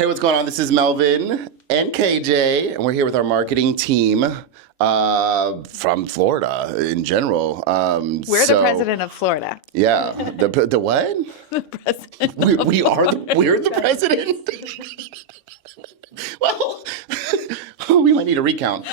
Hey, what's going on? This is Melvyn and KJ, and we're here with our marketing team from Florida in general. We're the president of Florida. Yeah. The what? The president. We're the president. Well, we might need a recount.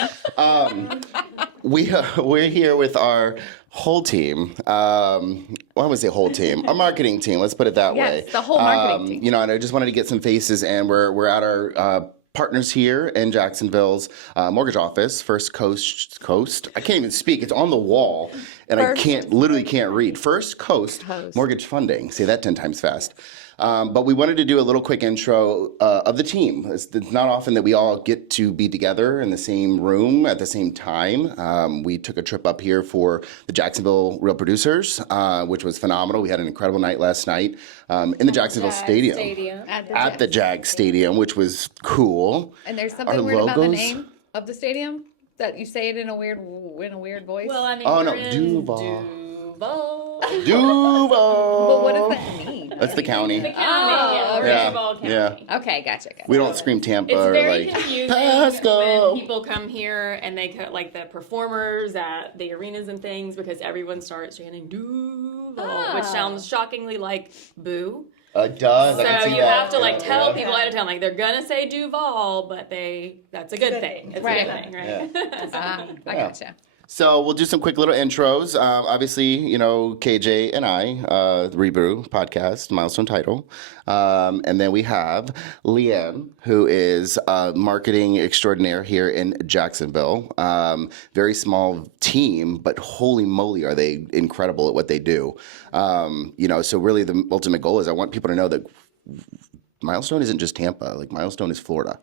We're here with our whole team. Why would I say whole team? Our marketing team. Let's put it that way. Yes, the whole marketing team. You know, and I just wanted to get some faces, and we're at our partners here in Jacksonville's mortgage office, First Coast. I can't even speak. It's on the wall, and I literally can't read. First Coast Mortgage Funding. Say that 10 times fast. But we wanted to do a little quick intro of the team. It's not often that we all get to be together in the same room at the same time. We took a trip up here for the Jacksonville Real Producers, which was phenomenal. We had an incredible night last night in the Jacksonville Stadium. At the Jag Stadium, which was cool. And there's something weird about the name of the stadium, that you say it in a weird voice. Well, I mean, Duval. But what does that mean? That's the county. The county, Duval County. Yeah. Okay, gotcha. We don't scream Tampa It's or very like confusing Pasco. when people come here and they like the performers at the arenas and things, because everyone starts chanting Duval, which sounds shockingly like boo. It does. So you have to like tell people ahead of time, like they're gonna say Duval, but that's a good thing. It's a good thing, right? I gotcha. So we'll do some quick little intros. Obviously, you know, KJ and I, the Re-Brew podcast, Milestone Title. And then we have Leigh Ann, who is marketing extraordinaire here in Jacksonville. Very small team, but holy moly, are they incredible at what they do. You know, so really the ultimate goal is I want people to know that Milestone isn't just Tampa. Like, Milestone is Florida.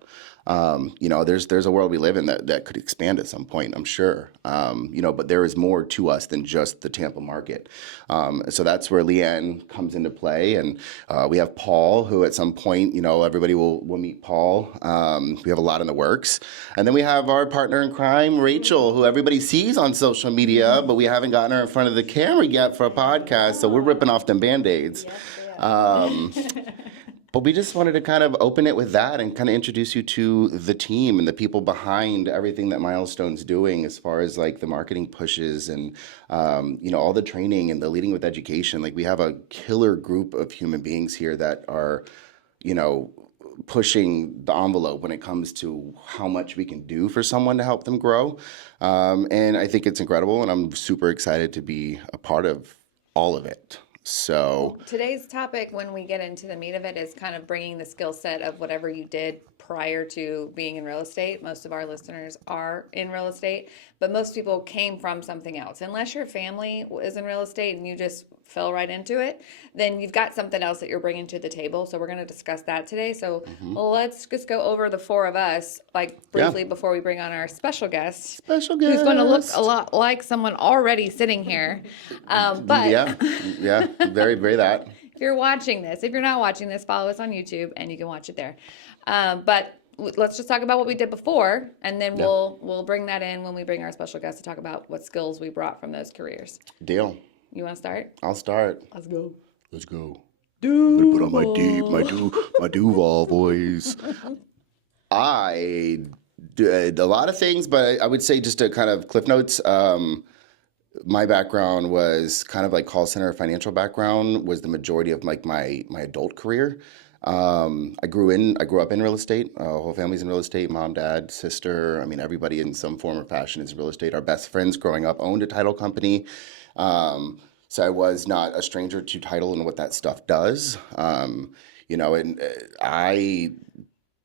You know, there's a world we live in that could expand at some point, I'm sure. You know, but there is more to us than just the Tampa market. So that's where Leigh Ann comes into play. And we have Paul, who at some point, you know, everybody will meet Paul. We have a lot in the works. And then we have our partner in crime, Rachel, who everybody sees on social media, but we haven't gotten her in front of the camera yet for a podcast. So we're ripping off them Band-Aids. But we just wanted to kind of open it with that and kind of introduce you to the team and the people behind everything that Milestone's doing as far as like the marketing pushes and, you know, all the training and the leading with education. Like, we have a killer group of human beings here that are, you know, pushing the envelope when it comes to how much we can do for someone to help them grow. And I think it's incredible, and I'm super excited to be a part of all of it. So Today's topic, when we get into the meat of it, is kind of bringing the skill set of whatever you did prior to being in real estate. Most of our listeners are in real estate, but most people came from something else. Unless your family is in real estate and you just fell right into it, then you've got something else that you're bringing to the table. So we're going to discuss that today. So let's just go over the four of us, like briefly, before we bring on our special guest. Who's going to look a lot like someone already sitting here. But yeah, very, very that. If you're watching this, if you're not watching this, follow us on YouTube and you can watch it there. But let's just talk about what we did before, and then we'll bring that in when we bring our special guest to talk about what skills we brought from those careers. Deal. You want to start? I'll start. Let's go. Let's go. I'm gonna put on my Duval voice. I did a lot of things, but I would say just to kind of cliff notes. My background was kind of like call center, financial background was the majority of like my adult career. I grew up in real estate. Whole family's in real estate. Mom, dad, sister. I mean, everybody in some form or fashion is real estate. Our best friends growing up owned a title company. So I was not a stranger to title and what that stuff does. You know, and I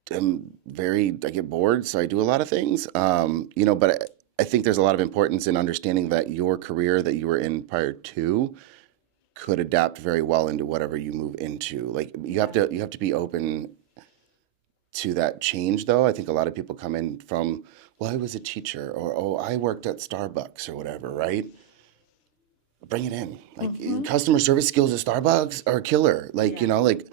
get bored, so I do a lot of things. You know, but I think there's a lot of importance in understanding that your career that you were in prior to could adapt very well into whatever you move into. Like, you have to be open to that change, though. I think a lot of people come in from, well, I was a teacher, or I worked at Starbucks or whatever, right? Bring it in. Like, customer service skills at Starbucks are killer. Like, you know, like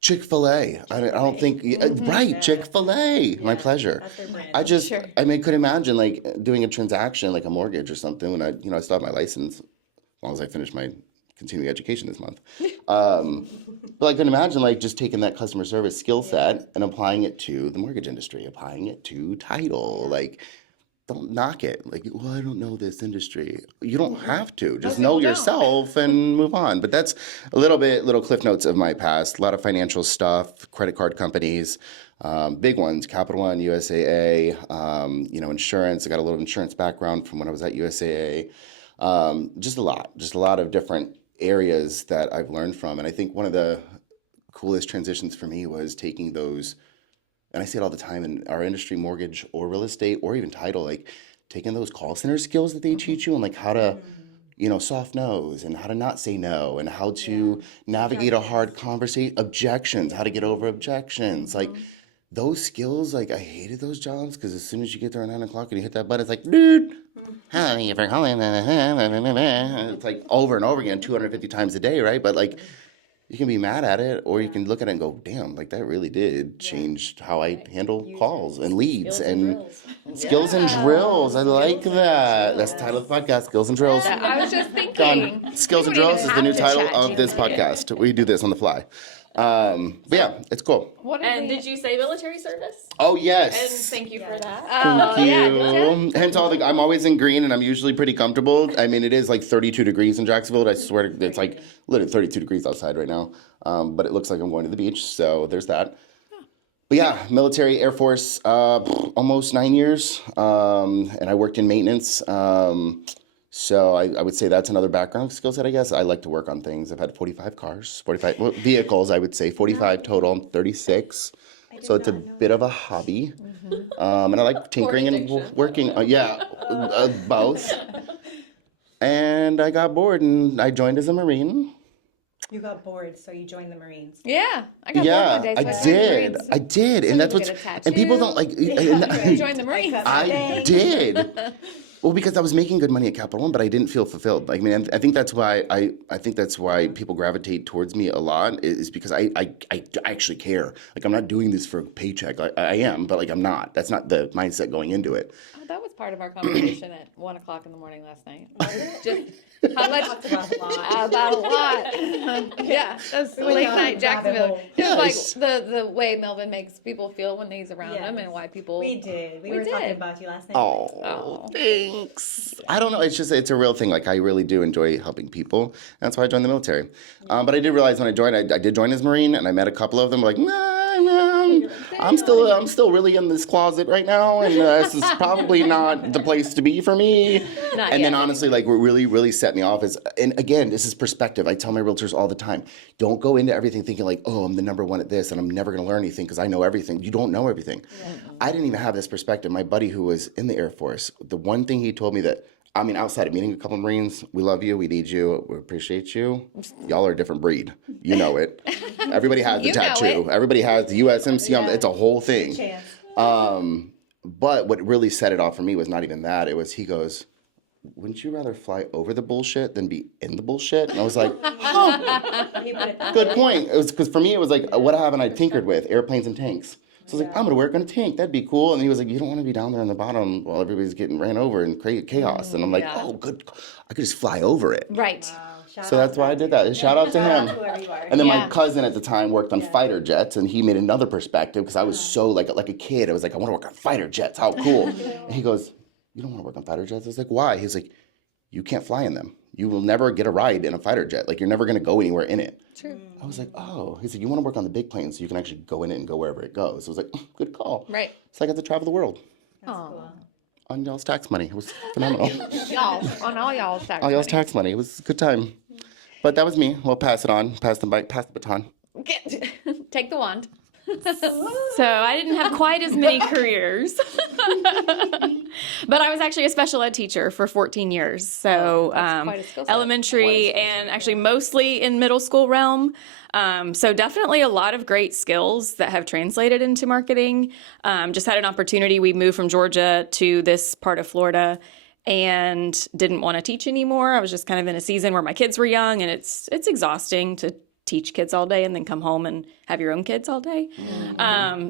Chick-fil-A. I don't think, right, Chick-fil-A. My pleasure. I just, I mean, could imagine like doing a transaction, like a mortgage or something when I still have my license, as long as I finish my continuing education this month. But I can imagine like just taking that customer service skill set and applying it to the mortgage industry, applying it to title. Like, don't knock it. Like, well, I don't know this industry. You don't have to. Just know people don't. yourself and move on. But that's a little cliff notes of my past. A lot of financial stuff, credit card companies, big ones, Capital One, USAA, insurance. I got a little insurance background from when I was at USAA. Just a lot of different areas that I've learned from. And I think one of the coolest transitions for me was taking those, and I see it all the time in our industry, mortgage or real estate or even title, like taking those call center skills that they teach you and like how to, soft nose and how to not say no and how to navigate a hard conversation, objections, how to get over objections. Like those skills, like I hated those jobs because as soon as you get there at 9 o'clock and you hit that button, it's like, dude, thank you for calling. It's like over and over again, 250 times a day, right? But like, you can be mad at it, or you can look at it and go, damn, like that really did change how I handle calls and leads and skills and drills. I like that. That's the title of the podcast, Skills and Drills. I was just thinking. Done. Skills and Drills is the new title of this podcast. We do this on the fly. But yeah, it's cool. Did you say military service? Oh, And yes. thank you for that. Thank yeah, you. Hence I'm always in green and I'm usually pretty comfortable. I mean, it is like 32 degrees in Jacksonville. I swear it's like literally 32 degrees outside right now. But it looks like I'm going to the beach. So there's that. But yeah, military, Air Force, almost 9 years. And I worked in maintenance. So I would say that's another background skill set, I guess. I like to work on things. I've had 45 cars, 45 vehicles, I would say, 45 total. I'm 36. So it's a bit of a hobby. And I like tinkering and working. Both. And I got bored and I joined as a Marine. You got bored, so you joined the Marines. Yeah, I got bored one day. So I did. Marines. I did. And that's what's, and people don't like, You joined the Marines. I did. Well, because I was making good money at Capital One, but I didn't feel fulfilled. Like, I mean, I think that's why I think that's why people gravitate towards me a lot is because I actually care. Like, I'm not doing this for a paycheck. I am, but like I'm not. That's not the mindset going into it. Oh, that was part of our conversation at 1:00 in the morning last night. Just how much about a lot. Yeah, that's late night Jacksonville. Just like the way Melvin makes people feel when he's around them and why people. We did. We were talking about you last night. Oh, thanks. I don't know. It's a real thing. Like I really do enjoy helping people. That's why I joined the military. But I did realize when I joined, I did join as Marine, and I met a couple of them. Like, I'm still really in this closet right now, and this is probably not the place to be for me. And then honestly, like what really set me off is, and again, this is perspective. I tell my realtors all the time, don't go into everything thinking like, oh, I'm the number one at this, and I'm never going to learn anything because I know everything. You don't know everything. Yeah. I didn't even have this perspective. My buddy who was in the Air Force, the one thing he told me that, I mean, outside of meeting a couple of Marines, we love you, we need you, we appreciate you. Y'all are a different breed. You know it. Everybody has the tattoo. Everybody has the USMC. It's a whole thing. But what really set it off for me was not even that. It was, he goes, wouldn't you rather fly over the bullshit than be in the bullshit? And I was like, oh, good point. It was because for me, it was like, what haven't I tinkered with? Airplanes and tanks. So I was like, I'm going to work on a tank. That'd be cool. And he was like, you don't want to be down there on the bottom while everybody's getting ran over and chaos. And I'm like, oh, good. I could just fly over it. Right. Wow. So that's why I did that. Shout out to him. Whoever you are. And then my cousin at the time worked on fighter jets, and he made another perspective because I was so like a kid. I was like, I want to work on fighter jets. How cool. And he goes, you don't want to work on fighter jets? I was like, why? He was like, you can't fly in them. You will never get a ride in a fighter jet. Like, you're never going to go anywhere in it. True. I was like, oh. He said, you want to work on the big planes so you can actually go in it and go wherever it goes. So I was like, good call. Right. So I got to travel the world. That's cool. On y'all's tax money. It was phenomenal. On all y'all's tax All y'all's tax money. It was a good time. But that was me. We'll pass it on. Pass the baton. Take the wand. So I didn't have quite as many careers, but I was actually a special ed teacher for 14 years. So quite a skill set. elementary and actually mostly in middle school realm. So definitely a lot of great skills that have translated into marketing. Just had an opportunity. We moved from Georgia to this part of Florida and didn't want to teach anymore. I was just kind of in a season where my kids were young, and it's exhausting to teach kids all day and then come home and have your own kids all day.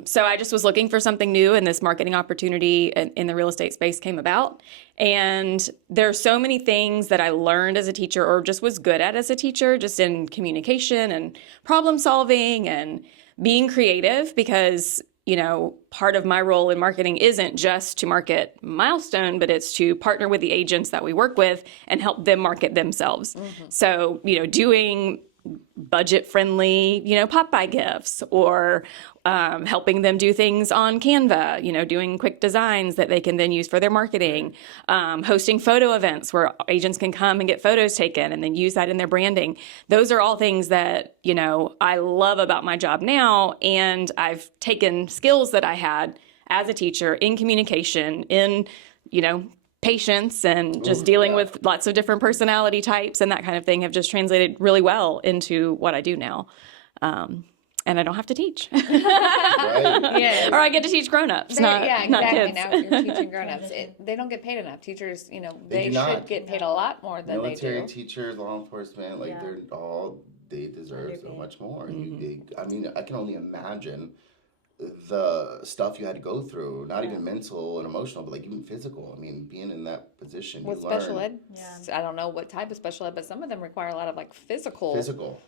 So I just was looking for something new, and this marketing opportunity in the real estate space came about. And there are so many things that I learned as a teacher, or just was good at as a teacher, just in communication and problem solving and being creative, because part of my role in marketing isn't just to market Milestone, but it's to partner with the agents that we work with and help them market themselves. So, doing budget-friendly, pop-by gifts, or helping them do things on Canva, doing quick designs that they can then use for their marketing, hosting photo events where agents can come and get photos taken and then use that in their branding. Those are all things that, I love about my job now, and I've taken skills that I had as a teacher in communication, in, patience, and just dealing with lots of different personality types and that kind of thing, have just translated really well into what I do now. And I don't have to teach. Right? Yes. Or I get to teach grown-ups, not exactly. kids. Now you're teaching grown-ups. They don't get paid enough. Teachers, they do should not. get paid a lot more than Military they do. teachers, law enforcement, they deserve so much more. I can only imagine the stuff you had to go through, not even mental and emotional, but even physical. Being in that position, With you learn special ed, I don't know what type of special ed, but some of them require a lot of physical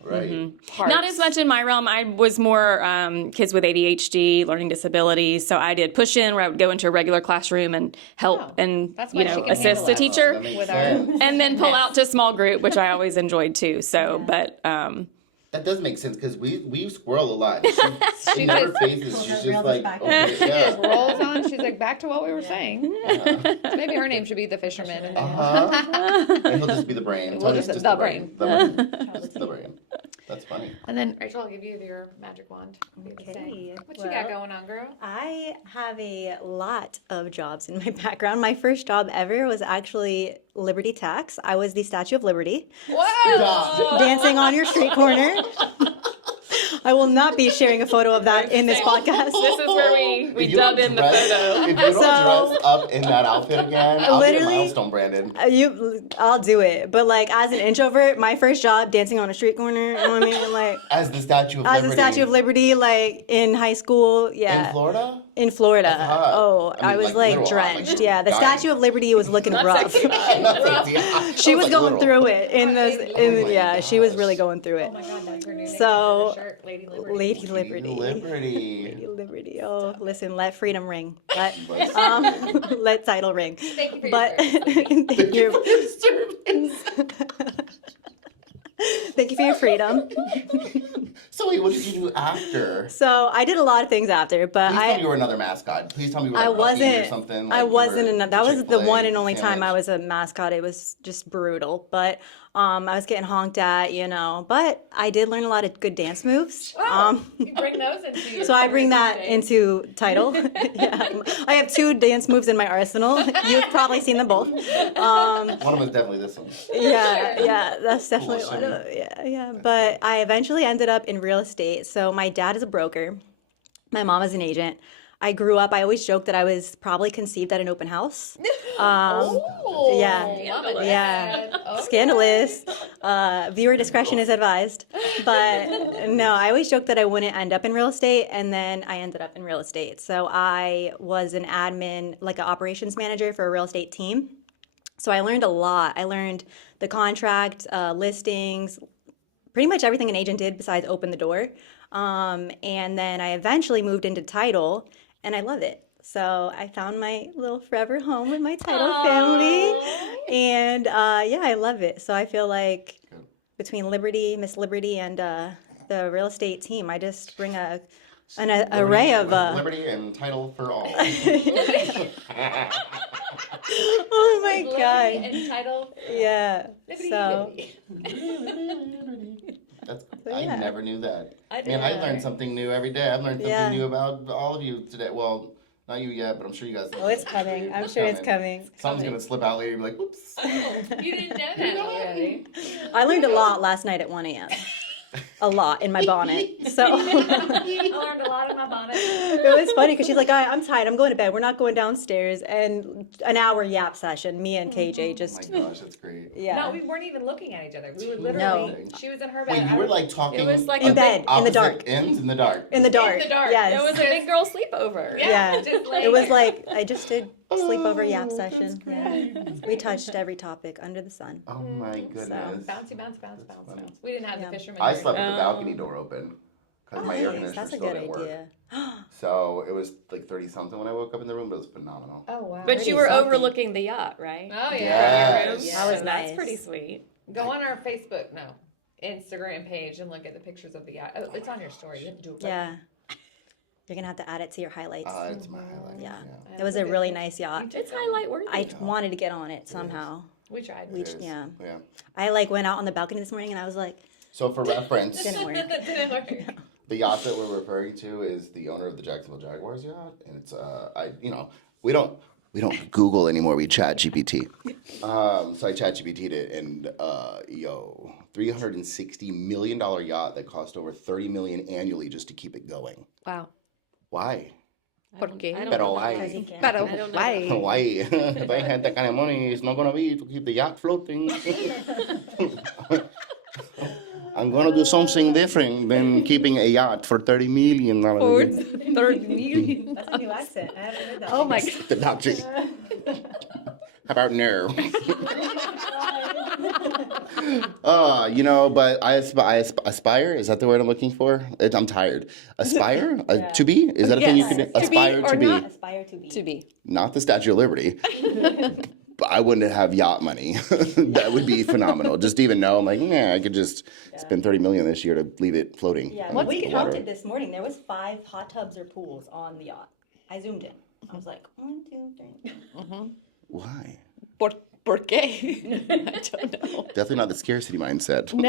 right? parts. Not as much in my realm. I was more kids with ADHD, learning disabilities. So I did push-in, where I would go into a regular classroom and help and That's why she can assist handle the that. teacher, That makes With sense. and then pull out to small group, which I always enjoyed too. So, but That does make sense, because we squirrel a lot. She never faces. She's just like, back. okay, Just rolls on. She's like, back to what we were saying. Maybe her name should be the fisherman. And then, And he'll just be the brain. We'll Tony's just- the brain. The brain. Just the brain. That's funny. and then Rachel, I'll give you your magic wand. Okay. What you got going on, girl? I have a lot of jobs in my background. My first job ever was actually Liberty Tax. I was the Statue of Liberty, Stop. dancing on your street corner. I will not be sharing a photo of that in this podcast. this is where we If you dub don't in the dress- photo. If you don't So- dress up in that outfit again, I'll get Literally- Milestone branded. I'll do it. But as an introvert, my first job dancing on a street corner, you know what I mean? As the Statue of As Liberty. a Statue of Liberty, in high school, yeah. In Florida? In Florida. That's hot. Oh, I I mean, was literal hot, drenched. like, Yeah, the dying. Statue of Liberty was looking rough. She was going through it she was really going through it. Oh my God, that's her new name So- for her shirt, Lady Liberty. Lady Liberty. Liberty. Lady Liberty. Oh, listen, let freedom ring. Let Let's- let title ring. Thank you for But your service. thank you for your freedom. So wait, what did you do after? So I did a lot of things after, but Please tell me you were another mascot. Please tell me you were I like Buffy or wasn't. something. I like you wasn't. were That was the Chick-fil-A one and only time sandwich. I was a mascot. It was just brutal. But I was getting honked at, But I did learn a lot of good dance moves. You bring those into your So I bring that into title. Yeah, I have 2 dance moves in my arsenal. You've probably seen them both. One of them is definitely this one. Yeah, that's definitely Cool, one of yeah. But I eventually ended up in real estate. So my dad is a broker. My mom is an agent. I grew up, I always joke that I was probably conceived at an open house. Yeah. Scandalous. Viewer discretion is advised. But no, I always joke that I wouldn't end up in real estate, and then I ended up in real estate. So I was an admin, like an operations manager for a real estate team. So I learned a lot. I learned the contract, listings, pretty much everything an agent did besides open the door. And then I eventually moved into title, and I love it. So I found my little forever home with my title family, and I love it. So I feel like between Liberty, Miss Liberty, and the real estate team, I just bring an array of. Liberty and title for all. Oh my God! And title. Yeah. So. I yeah. never knew that. I Man, I didn't learned something new every day. I've learned something Yeah. new about all of you today. Well, not you yet, but I'm sure you guys. Oh, it's coming. I'm sure it's coming. Something's gonna slip out later. You'll be like, "Oops." You didn't know that already. I learned a lot last night at 1 a.m. a lot in my bonnet. So I learned a lot in my bonnet. it was funny because she's like, I'm tired. I'm going to bed. We're not going downstairs. And an hour yap session, me and KJ just, Oh my gosh, that's great. yeah. No, we weren't even looking at each other. We were literally, she was in her bed. Wait, you were like talking It was like In a bed, in the opposite dark. ends in the dark. In the dark. the dark. Yes. It was a big girl sleepover. Yeah. just laying It was there. like, I just did sleepover yap Oh, session. Yeah. We touched every topic under the sun. Oh my goodness. Bouncy, bounce, bounce, bounce, bounce. We didn't have the fisherman. I drink. slept with the balcony door open because my air Nice. conditioner That's a still good didn't work. idea. So it was like 30 something when I woke up in the room, but it was phenomenal. Oh, wow. But you were something. overlooking the yacht, right? Oh, yeah. Yes. Yeah. That was So nice. nice. That's pretty sweet. Go on our Facebook, Instagram page and look at the pictures of the yacht. Oh, it's on your story. You have to do it right. Yeah. You're going to have to add it to your highlights. It's my highlight. Yeah. Yeah, It was that's a good really one. nice yacht. It's highlight worthy. I wanted to get on it somehow. We tried. It is. Yeah. Yeah. I like went out on the balcony this morning and I was like, So for reference, didn't work. That didn't work. the yacht that we're referring to is the owner of the Jacksonville Jaguars yacht, and it's we don't Google anymore. We chat GPT. So I chat GPT'd it, and $360 million yacht that cost over $30 million annually just to keep it going. Wow. Why? ¿Por qué? I don't Pero know why? about Because that. you But I don't know. why? Why? If I had that kind of money, it's not gonna be to keep the yacht floating. I'm gonna do something different than keeping a yacht for $30 million. $30 million. That's a new accent. I haven't heard that. Oh my God. The doctor. How about no? But I aspire. Is that the word I'm looking for? I'm tired. Aspire? To be? Is that a thing you Yes. can To be aspire or to be? not. Aspire to be. To be. Not the Statue of Liberty. But I wouldn't have yacht money. That would be phenomenal. Just to even know, I'm like, I could just spend $30 million this year to leave it floating. Yeah, on when the we water. counted this morning, there was 5 hot tubs or pools on the yacht. I zoomed in. I was like, 1, 2, 3. Why? ¿Por qué? I don't know. Definitely not the scarcity mindset. No,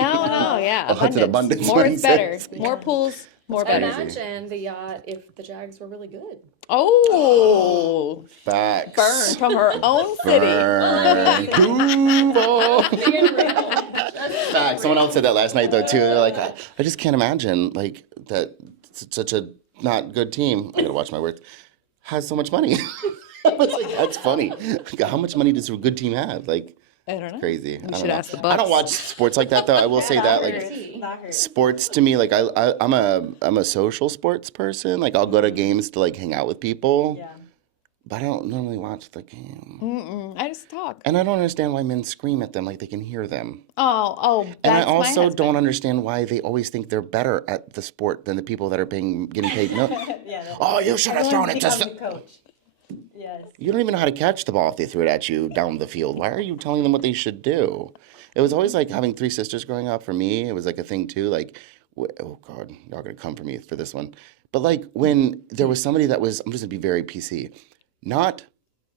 yeah. Oh, it's an abundance More is better. mindset. More pools, more better. Imagine the yacht if the Jags were really good. Oh, Facts. burn from her own city. Burn. Duval. Facts. Someone else said that last night though too. They're like, I just can't imagine like that such a not good team. I gotta watch my words. Has so much money. I was like, that's funny. Like, how much money does a good team have? Like, I don't know. crazy. I don't should know. ask the I don't Bucks. watch sports like that though. I will say that like That hurt. sports to me, like I'm a social sports person. Like I'll go to games to like hang out with people, Yeah. but I don't normally watch the game. I just talk. And I don't understand why men scream at them like they can hear them. Oh, And that's I my also husband. don't understand why they always think they're better at the sport than the people that are getting paid. Yeah, that's Oh, you should have thrown it. become the coach. Yes. You don't even know how to catch the ball if they threw it at you down the field. Why are you telling them what they should do? It was always like having 3 sisters growing up for me. It was like a thing too. Like, oh God, y'all gonna come for me for this one. But like when there was somebody that was, I'm just gonna be very PC, not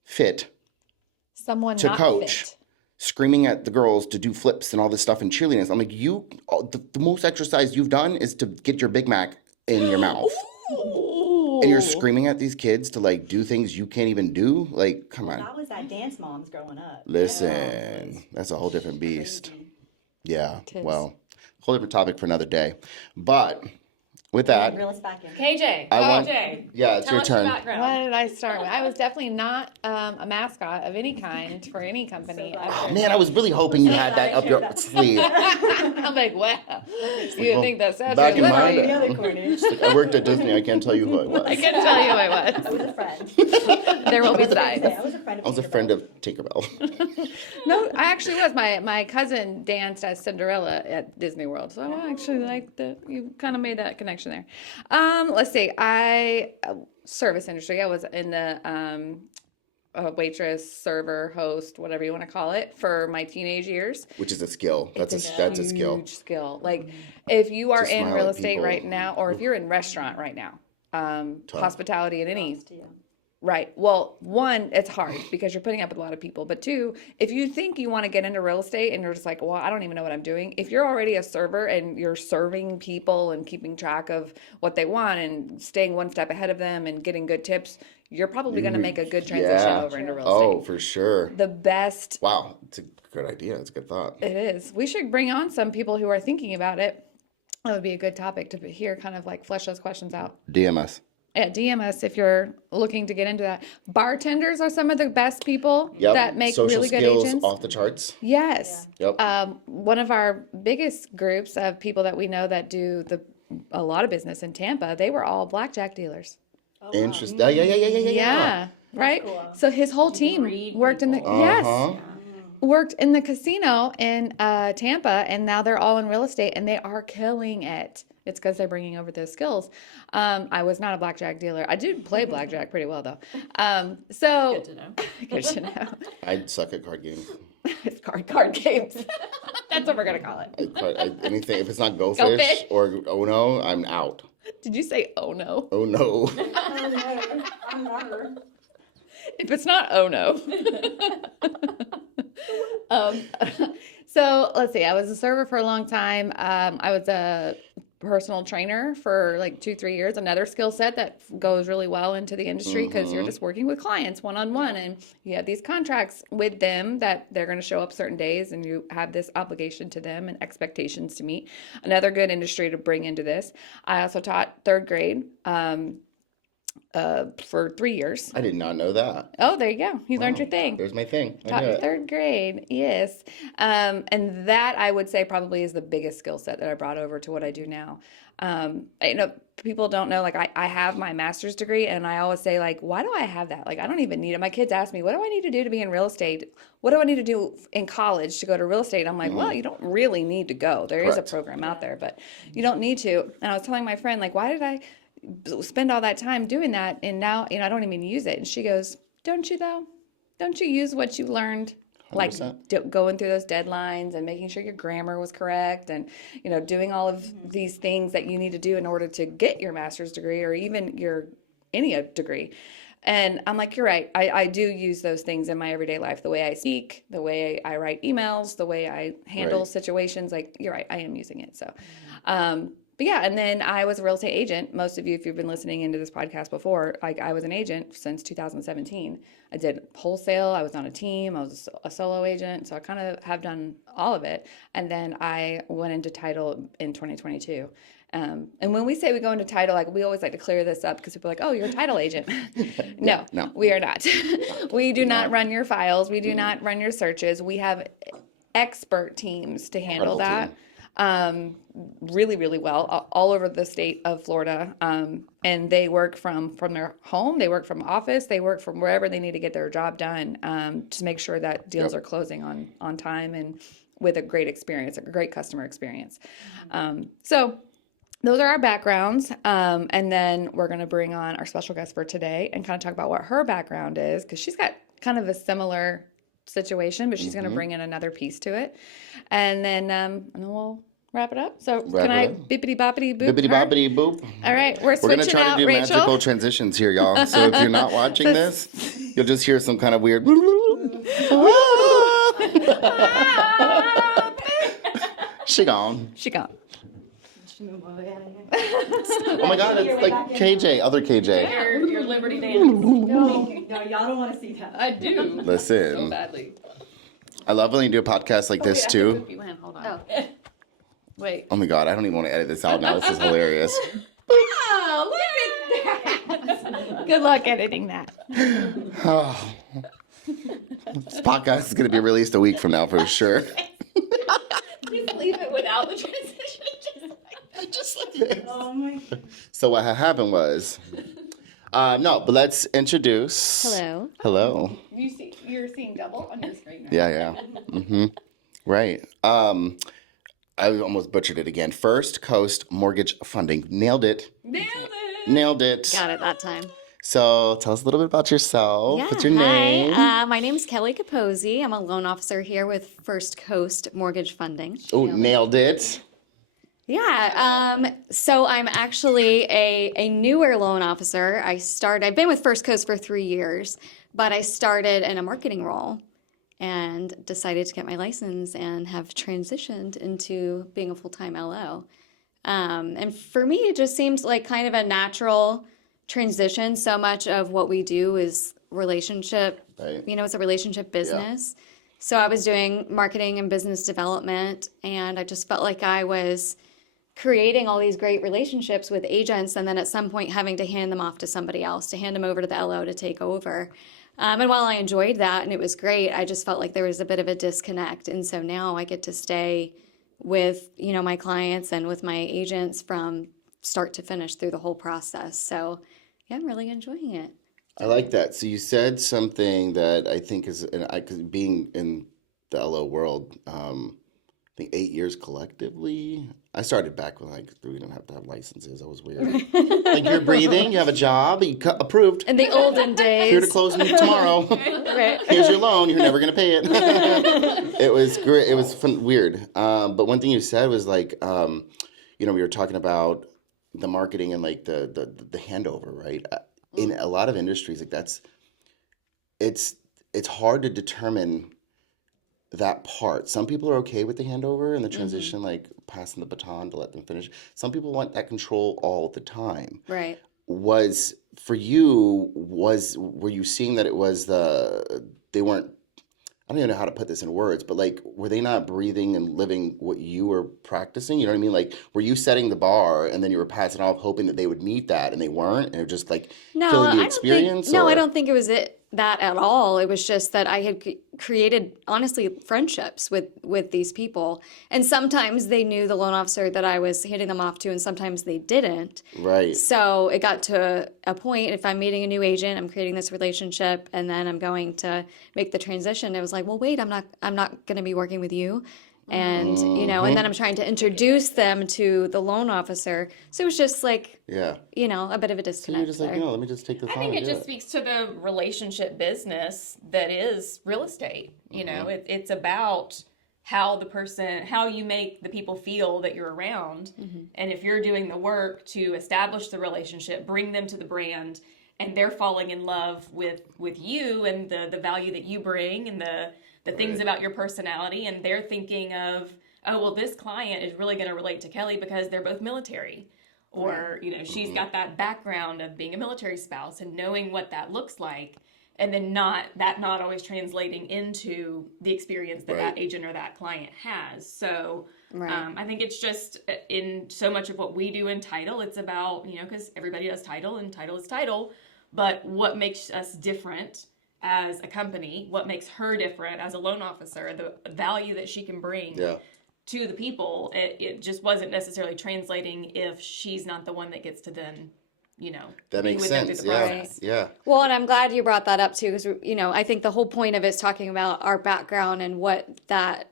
fit Someone to not coach, fit. screaming at the girls to do flips and all this stuff and cheerleading. I'm like, the most exercise you've done is to get your Big Mac in your mouth. And you're screaming at these kids to like do things you can't even do. Like, come on. That was at Dance Moms growing up. Listen, that's a whole different beast. Yeah, is. well, whole different topic for another day. But with that, Reel us back in. KJ. I want- KJ. yeah, it's Tell your us your turn. background. What did I start with? I was definitely not a mascot of any kind for any company ever. Man, I was really hoping you had that up your sleeve. I'm like, wow. You didn't think that sounds Back in my literally. day. The other corner. I worked at Disney. I can't tell you who it was. I can tell you who I was. I was a friend. There will be I sides. was a friend of I was a Tinkerbell. friend of Tinkerbell. No, I actually was. My cousin danced as Cinderella at Disney World, so I actually like that. You kind of made that connection there. Let's see. Service industry. I was in the waitress, server, host, whatever you want to call it, for my teenage years. Which is a skill. That's a skill. Huge skill. Like if you are To in smile real at estate people. right now, or if you're in restaurant right now, hospitality in any. Yeah. Right. Well, 1, it's hard because you're putting up with a lot of people. But 2, if you think you want to get into real estate and you're just like, well, I don't even know what I'm doing. If you're already a server and you're serving people and keeping track of what they want and staying one step ahead of them and getting good tips, you're probably going to make a good transition over into real Oh, estate. for sure. The best Wow, it's a good idea. It's a good thought. it is. We should bring on some people who are thinking about it. That would be a good topic to hear, kind of like flesh those questions out. DMS. Yeah, DM us if you're looking to get into that. Bartenders are some of the best people Yep. that make Social really good skills agents. off the charts. Yes. Yep. One of our biggest groups of people that we know that do a lot of business in Tampa, they were all blackjack dealers. Interesting. Yeah. Yeah. Right. So his whole team worked in the worked in the casino in Tampa, and now they're all in real estate, and they are killing it. It's because they're bringing over those skills. I was not a blackjack dealer. I did play blackjack pretty well, though. So Good to know. good to know. I suck at card games. It's card games. That's what we're gonna call it. Anything, if it's not Go Go Fish Fish. or Oh No, I'm out. Did you say oh no? Oh no. If it's not oh no. So let's see. I was a server for a long time. I was a personal trainer for like 2-3 years. Another skill set that goes really well into the industry because you're just working with clients one-on-one, and you have these contracts with them that they're going to show up certain days, and you have this obligation to them and expectations to meet. Another good industry to bring into this. I also taught third grade for 3 years. I did not know that. Oh, there you go. You learned your thing. There's my thing. I Taught knew it. third grade, yes. And that I would say probably is the biggest skill set that I brought over to what I do now. People don't know, like I have my master's degree, and I always say, like, why do I have that? Like, I don't even need it. My kids ask me, what do I need to do to be in real estate? What do I need to do in college to go to real estate? I'm like, well, you don't really need to go. There is a Correct. program out there, but you don't need to. And I was telling my friend, like, why did I spend all that time doing that, and now I don't even use it? And she goes, don't you though? Don't you use what you learned, like 100%. going through those deadlines and making sure your grammar was correct, and doing all of these things that you need to do in order to get your master's degree or even your any degree? And I'm like, you're right. I do use those things in my everyday life, the way I speak, the way I write emails, the way I handle Right. situations. Like, you're right, I am using it. So but yeah, and then I was a real estate agent. Most of you, if you've been listening into this podcast before, like, I was an agent since 2017. I did wholesale. I was on a team. I was a solo agent. So I kind of have done all of it. And then I went into title in 2022. And when we say we go into title, like, we always like to clear this up because people are like, oh, you're a title agent. No, we are not. We do not run your files. We do not run your searches. We have expert teams to handle Incredible that. Really, really well, all over the state of Florida. And they work from their home, they work from office, they work from wherever they need to get their job done, to make sure that deals are closing on time and with a great experience, a great customer experience. So those are our backgrounds. And then we're going to bring on our special guest for today and kind of talk about what her background is, because she's got kind of a similar situation, but she's going to bring in another piece to it. And then we'll wrap it up. So Wrap can it I up. bippity boppity boop? Bippity her? boppity boop. All right, we're We're switching gonna try out to do Rachel. magical transitions here, y'all. So if you're not watching this, you'll just hear some kind of weird. She gone. She gone. Oh my God, it's like KJ, other KJ. Your Liberty dance. No, y'all don't want to see that. I do. Listen, Badly. I love when you do a podcast like this too. Hold on. Wait. Oh my God, I don't even want to edit this out now. This is hilarious. Oh, look at that. Good luck editing that. Oh. This podcast is going to be released a week from now for sure. Just leave it without the transition. Just like this. Oh my. So what had happened was, no, but let's introduce. Hello. Hello. You're seeing double on your screen. Right? Yeah. Right. I almost butchered it again. First Coast Mortgage Funding. Nailed it. Nailed it. Got it that time. So tell us a little bit about yourself. What's your name? Hi. My name's Kelly Capozzi. I'm a loan officer here with First Coast Mortgage Funding. Oh, nailed it. Yeah. So I'm actually a newer loan officer. I've been with First Coast for 3 years, but I started in a marketing role and decided to get my license and have transitioned into being a full-time LO. And for me, it just seems like kind of a natural transition. So much of what we do is relationship, Right. it's a relationship business. So I was doing marketing and business development, and I just felt like I was creating all these great relationships with agents, and then at some point having to hand them off to somebody else, to hand them over to the LO to take over. And while I enjoyed that and it was great, I just felt like there was a bit of a disconnect. And so now I get to stay with, my clients and with my agents from start to finish through the whole process. So yeah, I'm really enjoying it. I like that. So you said something that I think is, and cause being in the LO world, I think 8 years collectively. I started back when we didn't have to have licenses. That was weird. Like you're breathing, you have a job, approved. In the olden days. Here to close me tomorrow. Right. Here's your loan. You're never gonna pay it. It was great. It was fun, weird. But one thing you said was like, we were talking about the marketing and like the handover, right? In a lot of industries, like it's hard to determine that part. Some people are okay with the handover and the transition, like passing the baton to let them finish. Some people want that control all the time. Right. Were you seeing that it was they weren't, I don't even know how to put this in words, but like, were they not breathing and living what you were practicing? You know what I mean? Like, were you setting the bar and then you were passing off hoping that they would meet that and they weren't? And it was just like killing the experience? I don't think it was that at all. It was just that I had created, honestly, friendships with these people. And sometimes they knew the loan officer that I was handing them off to, and sometimes they didn't. Right. So it got to a point, if I'm meeting a new agent, I'm creating this relationship, and then I'm going to make the transition. It was like, well, wait, I'm not going to be working with you. And, and then I'm trying to introduce them to the loan officer. So it was just like, a bit of a disconnect. So you're just like, let me just take this on. I think it just speaks to the relationship business that is real estate. It's about how you make the people feel that you're around. Mm-hmm. And if you're doing the work to establish the relationship, bring them to the brand, and they're falling in love with you and the value that you bring and the things about your personality, and they're thinking of, oh, well, this client is really going to relate to Kelly because they're both military. Or, she's got that background of being a military spouse and knowing what that looks like, and then not always translating into the experience that that agent or that client has. So I think it's just in so much of what we do in title, it's about, because everybody does title and title is title, but what makes us different as a company, what makes her different as a loan officer, the value that she can bring to the people, it just wasn't necessarily translating if she's not the one that gets to then, that makes sense. Yeah. Well, and I'm glad you brought that up too, because I think the whole point of it is talking about our background and what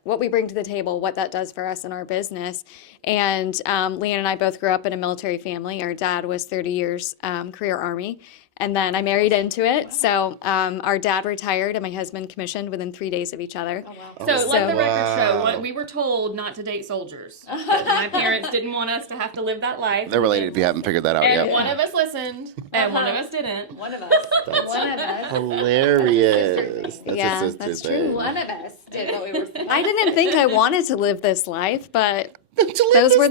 we bring to the table, what that does for us in our business. And Leigh Ann and I both grew up in a military family. Our dad was 30 years career Army. And then I married into it. So our dad retired and my husband commissioned within 3 days of each other. Oh, wow. So let the record show, we were told not to date soldiers. My parents didn't want us to have to live that life. They're related if you haven't figured that out yet. And one of us listened, and one of us didn't. One of us. One of us. Hilarious. That's true. One of us did what we were saying. I didn't think I wanted to live this life, but those were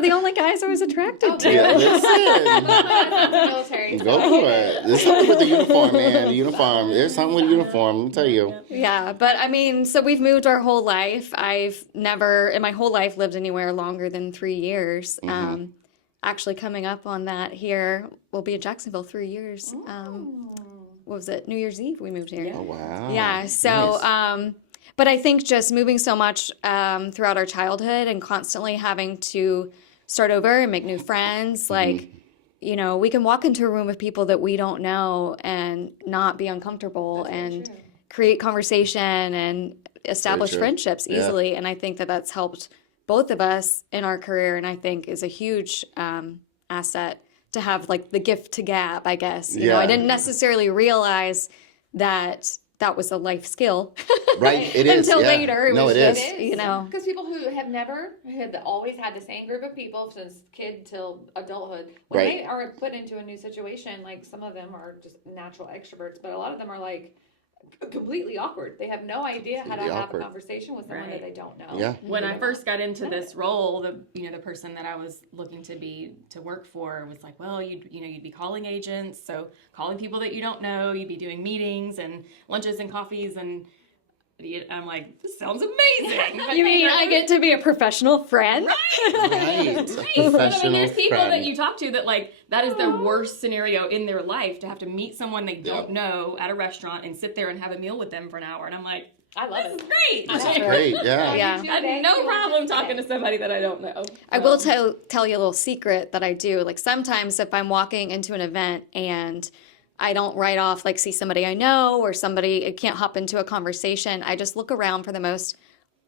the only guys I was attracted to. Yeah, listen. Military. Go for it. There's something with the uniform, man. The uniform. There's something with the uniform. Let me tell you. Yeah, but I mean, so we've moved our whole life. I've never, in my whole life, lived anywhere longer than 3 years. Mm-hmm. Actually, coming up on that here, we'll be in Jacksonville 3 years. What was it? New Year's Eve we moved here. Oh, wow. Yeah, so... Nice. But I think just moving so much throughout our childhood and constantly having to start over and make new friends, like, we can walk into a room with people that we don't know and not be uncomfortable and create conversation and establish friendships easily. And I think that that's helped both of us in our career, and I think is a huge asset to have, like, the gift to gab, I guess. You know, I didn't necessarily realize that was a life skill. Right, it is. Until later. It was just, Because people who have always had the same group of people since kid till adulthood, when they are put into a new situation, like some of them are just natural extroverts, but a lot of them are like completely awkward. They have no idea how to have a conversation with someone that they don't know. Yeah. When I first got into this role, the person that I was looking to work for was like, well, you'd be calling agents, so calling people that you don't know, you'd be doing meetings and lunches and coffees, and I'm like, this sounds amazing. But You mean I get to be a professional friend? Right. Right. So, I mean, Professional there's people that friend. you talk to that, like, that is their worst scenario in their life, to have to meet someone they don't know at a restaurant and sit there and have a meal with them for an hour. And I'm like, I love this is it. great. That's great, yeah. Yeah. I have no problem talking to somebody that I don't know. I will tell you a little secret that I do. Like sometimes if I'm walking into an event and I don't write off, like see somebody I know or somebody, I can't hop into a conversation. I just look around for the most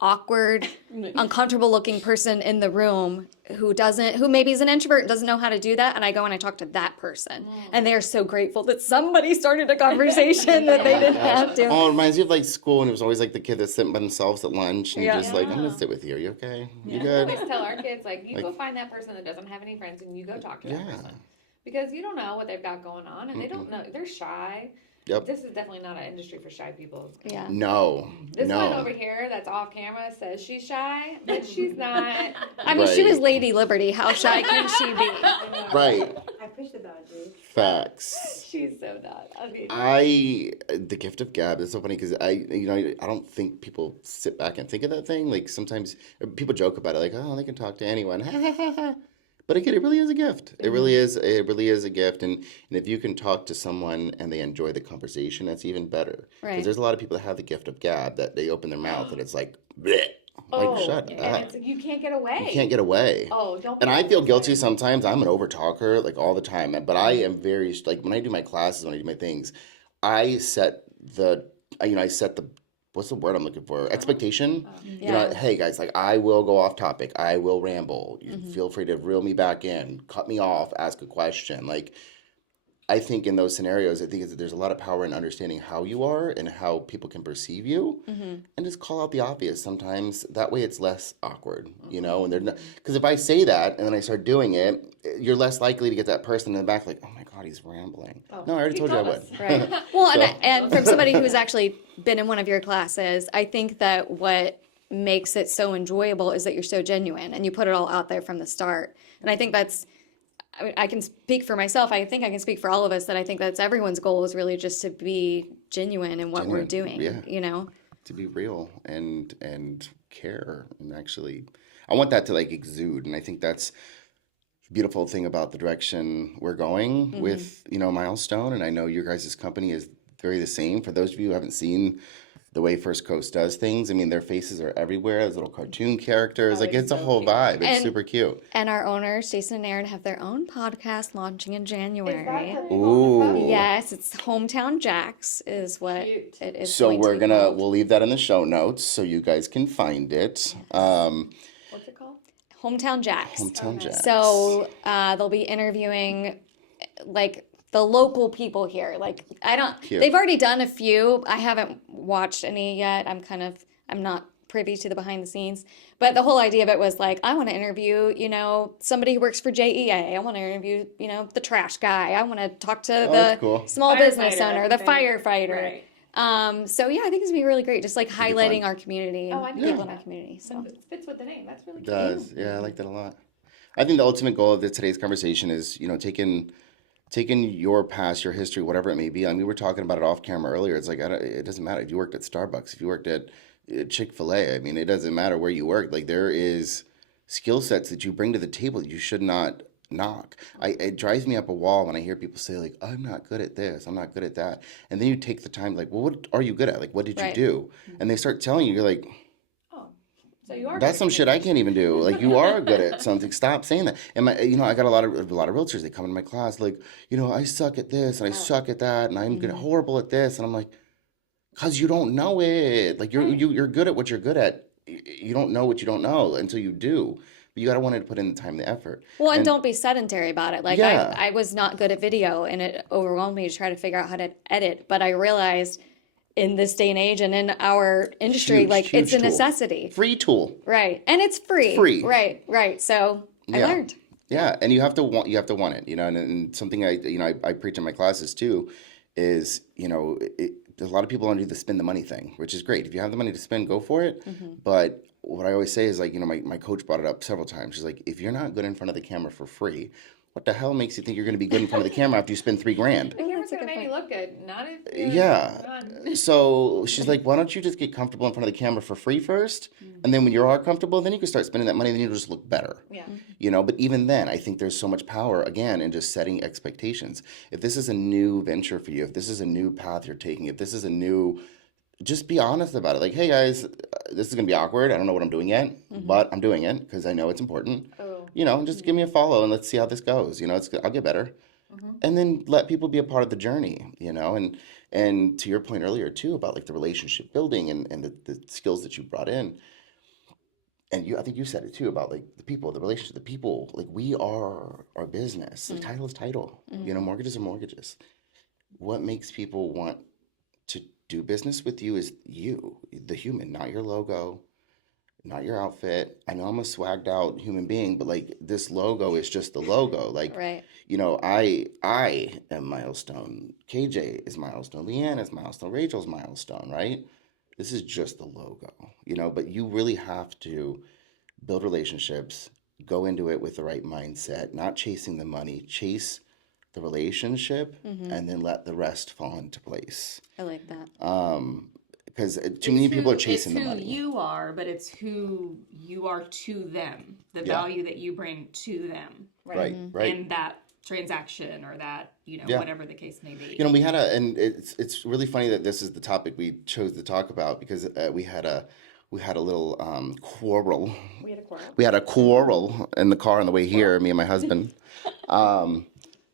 awkward, uncomfortable looking person in the room who maybe is an introvert and doesn't know how to do that. And I go and I talk to that person. And they're so grateful that somebody started a conversation that they didn't have to. Oh, it reminds me of like school, and it was always like the kid that's sitting by themselves at lunch, and Yeah. you're just like, I'm gonna sit with you. Are you okay? You I good? always tell our kids, like, you go find that person that doesn't have any friends and you go talk to that Yeah. person. Because you don't know what they've got going on and they don't know. They're shy. Yep. This is definitely not an industry for shy people. Yeah. No. This one no. over here that's off camera says she's shy, but she's not. I mean, she Right. was Lady Liberty. How shy can she be? Right. I push the boundaries. Facts. She's so not. I mean, The gift of gab is so funny because I don't think people sit back and think of that thing. Like sometimes people joke about it, like, oh, they can talk to anyone. But again, it really is a gift. It really is. It really is a gift. And if you can talk to someone and they enjoy the conversation, that's even better. Right. Because there's a lot of people that have the gift of gab that they open their mouth and it's like, bleh. Like, shut and up. it's, you can't get away. You can't get away. Oh, don't. And I feel guilty sometimes. I'm an over talker, like all the time. But I am very, like when I do my classes, when I do my things, I set the, what's the word I'm looking for? Expectation. You know, hey guys, like I will go off topic. I will ramble. You feel free to reel me back in, cut me off, ask a question. Like, I think in those scenarios, I think there's a lot of power in understanding how you are and how people can perceive you, and just call out the obvious. Sometimes that way it's less awkward, you know. And they're not, because if I say that and then I start doing it, you're less likely to get that person in the back like, oh my god, he's rambling. No, I already told you I would. Right. Well, and from somebody who's actually been in one of your classes, I think that what makes it so enjoyable is that you're so genuine and you put it all out there from the start. And I think that's, I mean, I can speak for myself. I think I can speak for all of us that I think that's everyone's goal is really just to be genuine in what we're doing, you know? To be real and care and actually, I want that to like exude. And I think that's the beautiful thing about the direction we're going with, Milestone. And I know your guys' company is very the same. For those of you who haven't seen the way First Coast does things, I mean, their faces are everywhere. There's little cartoon characters. Like, it's a whole vibe. It's super cute. And our owners, Jason and Aaron, have their own podcast launching in January. Ooh. Yes, it's Hometown Jacks is what Cute. it is. So going to be called. we'll leave that in the show notes so you guys can find it. What's it called? Hometown Jacks. Hometown Jacks. So they'll be interviewing like the local people here. Like Cute. they've already done a few. I haven't watched any yet. I'm not privy to the behind the scenes. But the whole idea of it was like, I want to interview, somebody who works for JEA. I want to interview, the trash guy. I want to talk to that's the cool. small business Firefighter, owner, the I think. firefighter. Right. So yeah, I think it's gonna be really great. Just like highlighting fun. our community and Oh, I know. people in our community. So It fits with the name. That's really It cute. does. Yeah, I like that a lot. I think the ultimate goal of today's conversation is, taking your past, your history, whatever it may be. I mean, we were talking about it off camera earlier. It's like, it doesn't matter if you worked at Starbucks, if you worked at Chick-fil-A. I mean, it doesn't matter where you work. Like, there is skill sets that you bring to the table that you should not knock. It drives me up a wall when I hear people say, like, I'm not good at this, I'm not good at that. And then you take the time, like, well, what are you good at? Like, what did you Right. do? And they start telling you, you're like, Oh, so you are. that's some shit I can't even do. Like, you are good at something. Stop saying that. And I got a lot of realtors. They come into my class like, I suck at this and I suck at that and I'm horrible at this. And I'm like, cause you don't know it. Like you're good at what you're good at. You don't know what you don't know until you do. But you gotta want to put in the time, the effort. well, and don't be sedentary about it. Like Yeah. I was not good at video, and it overwhelmed me to try to figure out how to edit. But I realized in this day and age and in our industry, Huge, like huge it's a tool. necessity, Free tool. right? And it's free, Free. right. So I Yeah. learned. Yeah, and you have to want it, and something I preach in my classes too is, a lot of people want to do the spend the money thing, which is great. If you have the money to spend, go for it. But what I always say is like, my coach brought it up several times. She's like, if you're not good in front of the camera for free, what the hell makes you think you're going to be good in front of the camera after you spend $3,000? The camera's gonna make me look good, not if Yeah. So she's like, why don't you just get comfortable in front of the camera for free first? And then when you're all comfortable, then you can start spending that money, then you'll just look better. Yeah. You know, but even then, I think there's so much power, again, in just setting expectations. If this is a new venture for you, if this is a new path you're taking, if this is a new, just be honest about it. Like, hey guys, this is going to be awkward. I don't know what I'm doing yet, but I'm doing it because I know it's important. Oh. You know, just give me a follow and let's see how this goes. You know, I'll get better. And then let people be a part of the journey, you know, and to your point earlier too about like the relationship building and the skills that you brought in. And I think you said it too about like the people, the relationship, the people, like we are our business. The title is title, you know, mortgages are mortgages. What makes people want to do business with you is you, the human, not your logo, not your outfit. I know I'm a swagged out human being, but like this logo is just the logo. Like, Right. you know, I am Milestone. KJ is Milestone. Leigh Ann is Milestone. Rachel's Milestone, right? This is just the logo, you know, but you really have to build relationships, go into it with the right mindset, not chasing the money, chase the relationship, and then let the rest fall into place. I like that. Because too many people are chasing the It's who money. you are, but it's who you are to them, the value that you bring to them Right, in that transaction or that, you know, Yeah. whatever the case may be. You know, we had and it's really funny that this is the topic we chose to talk about because we had a little quarrel. We had a quarrel. We had a quarrel in the car on the way here, me and my husband.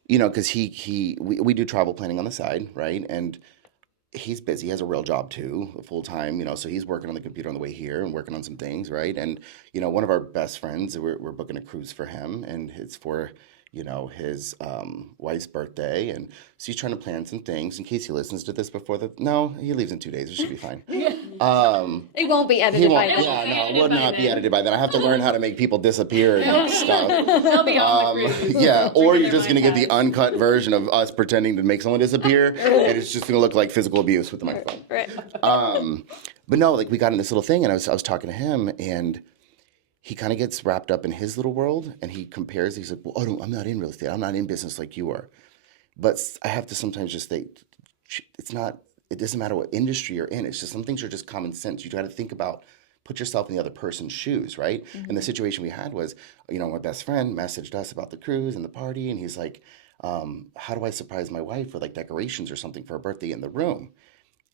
You know, because we do travel planning on the side, right? And he's busy. He has a real job too, full time. You know, so he's working on the computer on the way here and working on some things, right? And you know, one of our best friends, we're booking a cruise for him, and it's for his wife's birthday, and so he's trying to plan some things in case he listens to this before no, he leaves in 2 days. It should be fine. It won't be He edited by won't. then. Yeah, no, it would not be edited by then. I have to learn how to make people disappear and stuff. They'll be on the cruise. Yeah, or you're just gonna get the uncut version of us pretending to make someone disappear, and it's just gonna look like physical abuse with the microphone. Right. But no, like we got in this little thing, and I was talking to him, and he kind of gets wrapped up in his little world, and he compares. He's like, "Well, I'm not in real estate. I'm not in business like you are." But I have to sometimes just say, it's not. It doesn't matter what industry you're in. It's just some things are just common sense. You got to think about, put yourself in the other person's shoes, right? And the situation we had was, my best friend messaged us about the cruise and the party, and he's like, "How do I surprise my wife with like decorations or something for her birthday in the room?"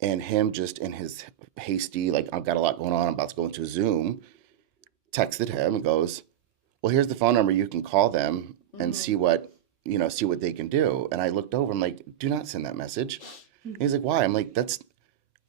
And him just in his hasty, like, I've got a lot going on. I'm about to go into a Zoom. Texted him and goes, "Well, here's the phone number. You can call them and see what they can do." And I looked over. I'm like, "Do not send that message." And he's like, "Why?" I'm like,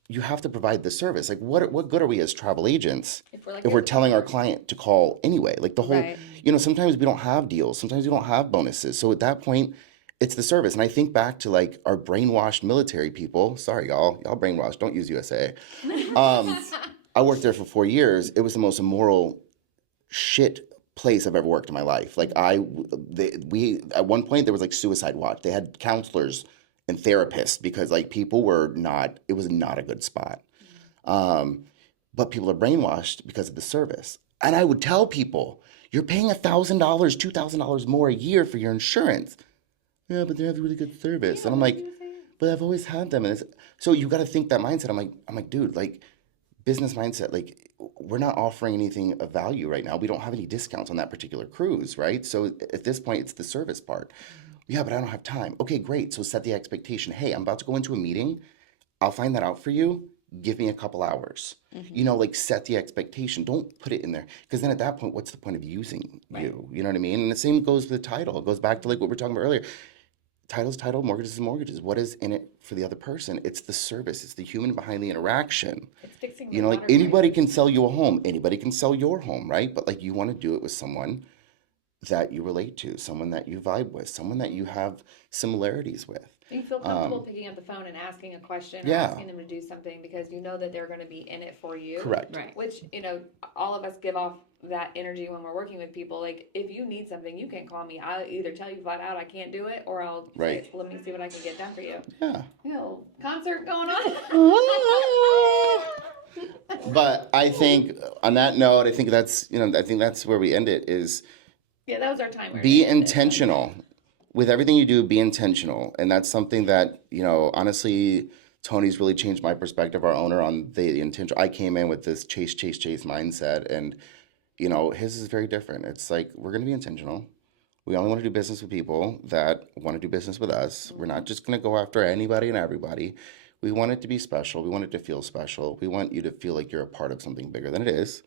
you have to provide the service. Like, what good are we as travel agents if we're telling our client to call anyway? Like the whole, Right. Sometimes we don't have deals. Sometimes we don't have bonuses. So at that point, it's the service. And I think back to like our brainwashed military people. Sorry, y'all brainwashed. Don't use USA. I worked there for 4 years. It was the most immoral shit place I've ever worked in my life. Like we at one point there was like suicide watch. They had counselors and therapists because like people were not. It was not a good spot. But people are brainwashed because of the service. And I would tell people, "You're paying $1,000, $2,000 more a year for your insurance." "Yeah, but they have really good service." And I'm like, "But I've always had them." And so you got to think that mindset. I'm like, dude, like business mindset, like we're not offering anything of value right now. We don't have any discounts on that particular cruise, right? So at this point, it's the service part. "Yeah, but I don't have time." Okay, great. So set the expectation. "Hey, I'm about to go into a meeting. I'll find that out for you. Give me a couple hours." Like set the expectation. Don't put it in there. Because then at that point, what's the point of using you? You know what I mean? And the same goes with the title. It goes back to like what we were talking about earlier. Title's title, mortgages is mortgages. What is in it for the other person? It's the service. It's the human behind the interaction. It's fixing Like anybody can sell you a home. Anybody can sell your home, right? But like you want to do it with someone that you relate to, someone that you vibe with, someone that you have similarities with. You feel comfortable picking up the phone and asking a question or Yeah. asking them to do something because you know that they're going to be in it for you. Correct. Right. Which, all of us give off that energy when we're working with people. Like, if you need something, you can call me. I'll either tell you flat out I can't do it, or I'll Right. say, "Let me see what I can get done for you." Yeah. Concert going on. But I think on that note, I think that's where we end it is Yeah, that was our timer. be intentional. with everything you do, be intentional. And that's something that, honestly, Tony's really changed my perspective, our owner, on the intention. I came in with this chase mindset, and, his is very different. It's like, we're going to be intentional. We only want to do business with people that want to do business with us. We're not just going to go after anybody and everybody. We want it to be special. We want it to feel special. We want you to feel like you're a part of something bigger than it is.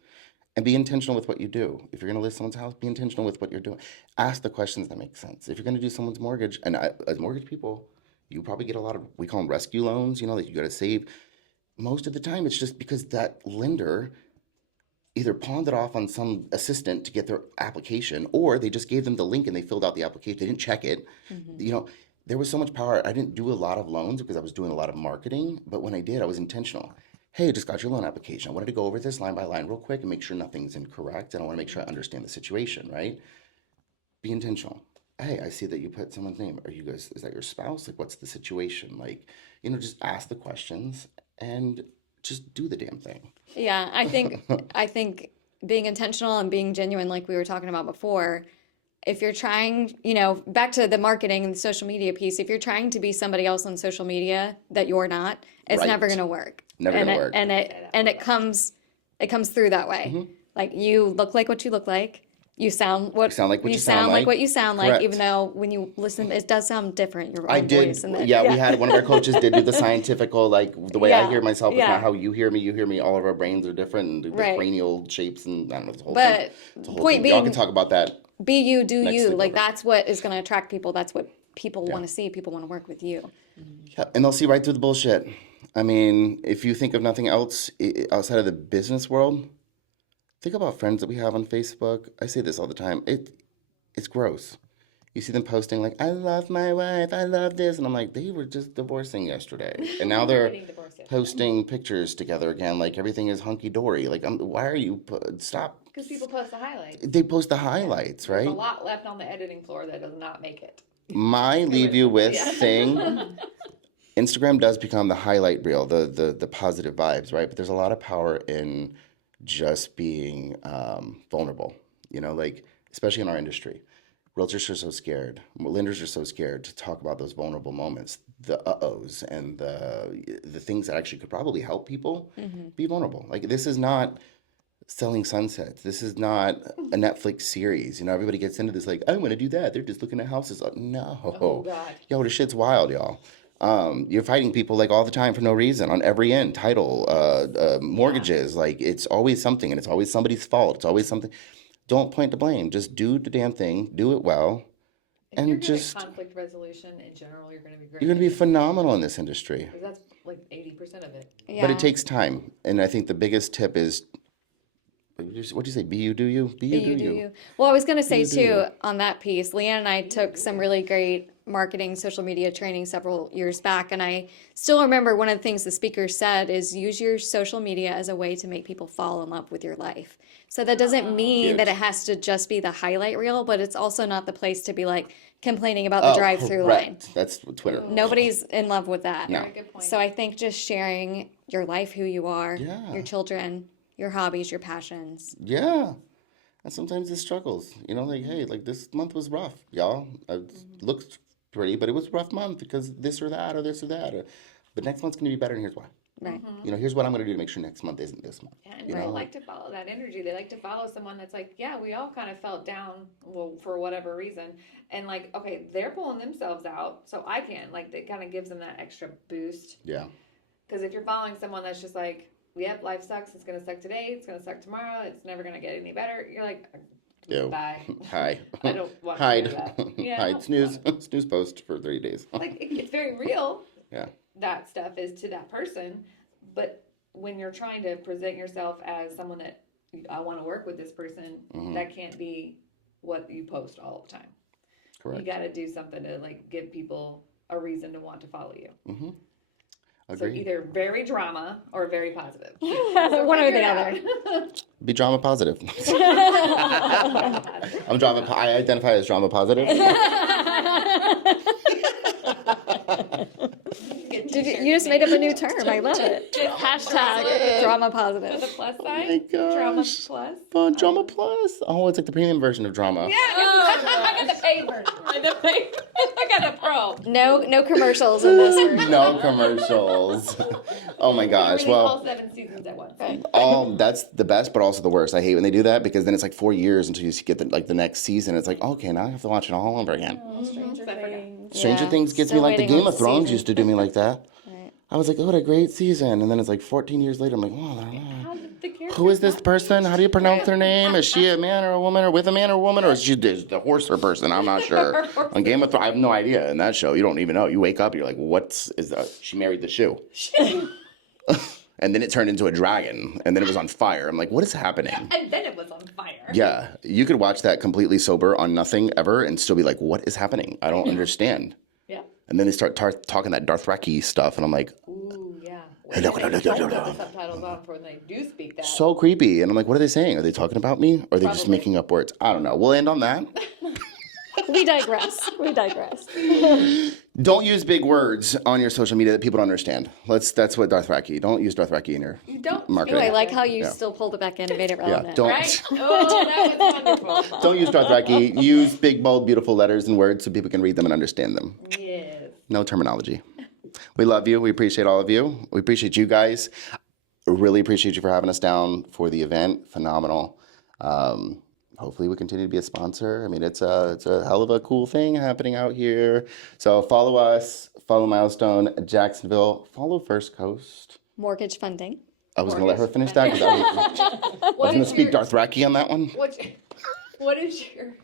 And be intentional with what you do. If you're going to list someone's house, be intentional with what you're doing. Ask the questions that make sense. If you're going to do someone's mortgage, and as mortgage people, you probably get a lot of, we call them rescue loans, that you got to save. Most of the time, it's just because that lender either pawned it off on some assistant to get their application, or they just gave them the link and they filled out the application. They didn't check it. There was so much power. I didn't do a lot of loans because I was doing a lot of marketing, but when I did, I was intentional. Hey, I just got your loan application. I wanted to go over this line by line real quick and make sure nothing's incorrect. And I want to make sure I understand the situation, right? Be intentional. Hey, I see that you put someone's name. Is that your spouse? Like, what's the situation? Like, just ask the questions and just do the damn thing. Yeah, I think being intentional and being genuine, like we were talking about before, if you're trying, back to the marketing and the social media piece, if you're trying to be somebody else on social media that you're not, it's Right. never going to work. Never gonna work. And it comes through that way. Mm-hmm. Like, you look like what you look like. You sound like what you sound like like. what you sound like, Correct. even though when you listen, it does sound different. Your own I did. voice. And We had one of our coaches did do the scientifical, like the way I Yeah, hear myself is yeah. not how you hear me. You hear me. All of our brains are different, and the Right. cranial shapes, and I don't know, the whole But thing. It's a whole point thing. Y'all being- can talk about that. Be you, do Next you. sleepover. Like, that's what is going to attract people. That's what people want to see. People want to work with you. Yeah, and they'll see right through the bullshit. I mean, if you think of nothing else outside of the business world, think about friends that we have on Facebook. I say this all the time. It's gross. You see them posting like, I love my wife, I love this. And I'm like, they were just divorcing yesterday. And now they're posting pictures together again, like everything is hunky-dory. Like, why are you, stop. Because people post the highlights. They post the highlights, There's right? a lot left on the editing floor that does not make it. My leave you with thing, Instagram does become the highlight reel, the positive vibes, right? But there's a lot of power in just being vulnerable, like, especially in our industry. Realtors are so scared. Lenders are so scared to talk about those vulnerable moments, the uh-ohs, and the things that actually could probably help people. Be vulnerable. Like, this is not Selling Sunsets. This is not a Netflix series. Everybody gets into this like, I want to do that. They're just looking at houses. No. Oh, God. Yo, this shit's wild, y'all. You're fighting people like all the time for no reason on every end. Title, mortgages. Like, it's always something, and it's always somebody's fault. It's always something. Don't point the blame. Just do the damn thing. Do it well. If And you're good just- at conflict resolution in general, you're going to be great. You're going to be phenomenal in this industry. Because that's like 80% of it. Yeah. But it takes time. And I think the biggest tip is, what'd you say? Be you, do you? Be you, do you. Well, I was going to say, do too, you. on that piece, Leigh Ann and I took some really great marketing, social media training several years back. And I still remember one of the things the speaker said is use your social media as a way to make people fall in love with your life. So that doesn't mean that it has to just be the highlight reel, but it's also not the place to be like complaining about the drive-through line. Correct. That's Twitter. Nobody's in love with that. No. Very good point. So I think just sharing your life, who you are, Yeah. your children, your hobbies, your passions. Yeah. And sometimes it struggles. Like, hey, like this month was rough, y'all. It looked pretty, but it was a rough month because this or that or this or that. But next month's going to be better, and here's why. Right. Here's what I'm going to do to make sure next month isn't this month. And people like to follow that energy. They like to follow someone that's like, yeah, we all kind of felt down, well, for whatever reason. And like, okay, they're pulling themselves out, so I can. Like, it kind of gives them that extra boost. Yeah. Because if you're following someone that's just like, yep, life sucks. It's going to suck today. It's going to suck tomorrow. It's never going to get any better. You're like, Ew. bye. Hi. I don't want to Hide. do that. Yeah. Hide. Snooze post for 30 days. Like, it's very real. Yeah. That stuff is to that person. But when you're trying to present yourself as someone that I want to work with this person, that can't be what you post all the time. Correct. You got to do something to like give people a reason to want to follow you. So Agreed. either very drama or very positive. One or the other. Be drama positive. I identify as drama positive. You just made up a new term. I love it. Hashtag drama positive. The plus Oh sign. my gosh. Drama plus. Drama Plus. Oh, it's like the premium version of drama. Yeah, I got the pay version. I got the pro. No commercials in this version. No commercials. Oh my gosh. Release all Well, 7 seasons at once. that's the best, but also the worst. I hate when they do that because then it's like 4 years until you get the next season. It's like, okay, now I have to watch it all over again. Stranger Things. Stranger Yeah, Things gets me still like the waiting Game on of Thrones season. used to do me like that. Right. I was like, oh, what a great season. And then it's like 14 years later, I'm like, oh, I don't know. How did the characters Who is this person? How do you pronounce their name? Is she a man or a woman or with a man or a woman? Or is she the horse or person? I'm not sure. On Game of Thrones, I have no idea. In that show, you don't even know. You wake up, you're like, is that? She married the shoe. And then it turned into a dragon. And then it was on fire. I'm like, what is happening? And then it was on fire. Yeah. You could watch that completely sober on nothing ever and still be like, what is happening? I don't understand. Yeah. And then they start talking that Dothraki stuff. And I'm like, Ooh, yeah. Hello, They hello, don't hello, put hello. the subtitles on for when they do speak that. so creepy. And I'm like, what are they saying? Are they talking about me? Or are they just Probably. making up words? I don't know. We'll end on that. We digress. We digress. Don't use big words on your social media that people don't understand. That's what Dothraki. Don't use Dothraki in your You don't marketing. Ooh, I like how you Yeah. still pulled it back in and made it Yeah, relevant. don't Right? Oh, that was wonderful. don't use Dothraki. Use big, bold, beautiful letters and words so people can read them and understand them. Yes. No terminology. We love you. We appreciate all of you. We appreciate you guys. Really appreciate you for having us down for the event. Phenomenal. Hopefully we continue to be a sponsor. I mean, it's a hell of a cool thing happening out here. So follow us, follow Milestone Jacksonville, follow First Coast. Mortgage funding. I was going to let her finish that because I was going to speak Dothraki on that one. What is your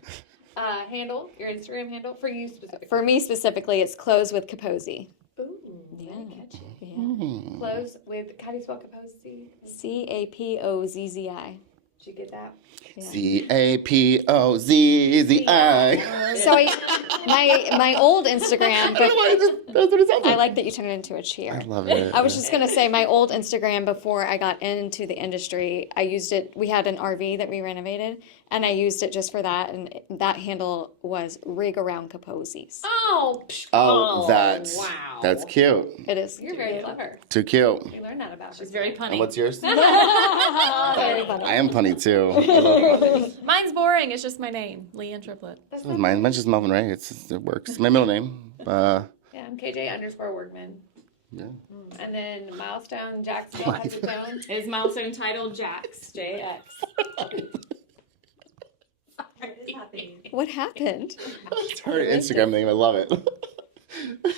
handle, your Instagram handle for you specifically? For me specifically, it's Close with Capozzi. Ooh, Yeah. catchy. Yeah. Close with, how do you spell Capozzi? Capozzi. Did you get that? Capozzi. So my old Instagram, but That's what it sounds I like. like that you turned it into a cheer. I love it. I was just gonna say my old Instagram before I got into the industry, I used it. We had an RV that we renovated, and I used it just for that. And that handle was Rig Around Capozzi's. Oh, That's cute. It is. you're very clever. Too cute. We learned that about She's very And punny. what's yours? Very funny. I am punny too. I love punny. Mine's boring. It's just my name, Leigh Ann Triplett. Mine's just Melvin Ray. It works. It's my middle name. Yeah, I'm KJ_Workman. Yeah. And then Milestone Jacksonville has its own. Is Milestone Title Jax, JX. What happened? It's her Instagram name. I love it.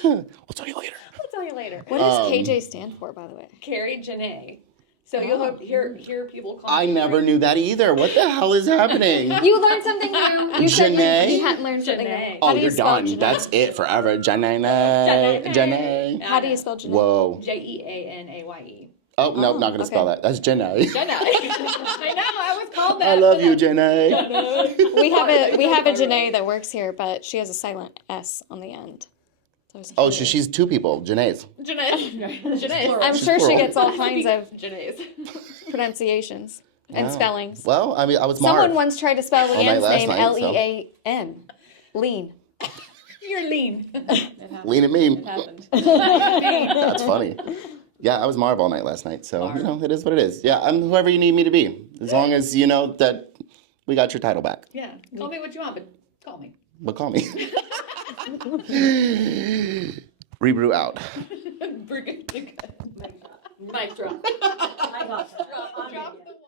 We'll tell you later. I'll tell you later. What does KJ stand for, by the way? Carrie Janae. So you'll hear people call I me never Carrie. knew that either. What the hell is happening? You learned something new. You said Janae? you hadn't learned something Janae. new. Oh, How do you you're spell done. Janae? That's it forever. Janae. Janae. How do you spell Janae? Whoa. JEANAYE. Oh, no, not going to spell okay. that. That's Janae. Janae. I know, I was called that. I love you, Janae. We have a Janae that works here, but she has a silent S on the end. So I was Oh, curious. so she's two people. Janae's. Janae. I'm She's sure she plural. gets all kinds of Janae's. pronunciations and Wow. spellings. Well, I mean, I was Someone Marv. once tried to spell All night Leanne's last name night, so. Lean. Lean. You're lean. Lean and mean. Happened. That's funny. Yeah, I was Marv all night last night. So, you know, it is what it is. Yeah, I'm whoever you need me to be. As long as you know that we got your title back. Yeah. Call me what you want, but call me. But call me. Rebrew out. Mic drop. Drop the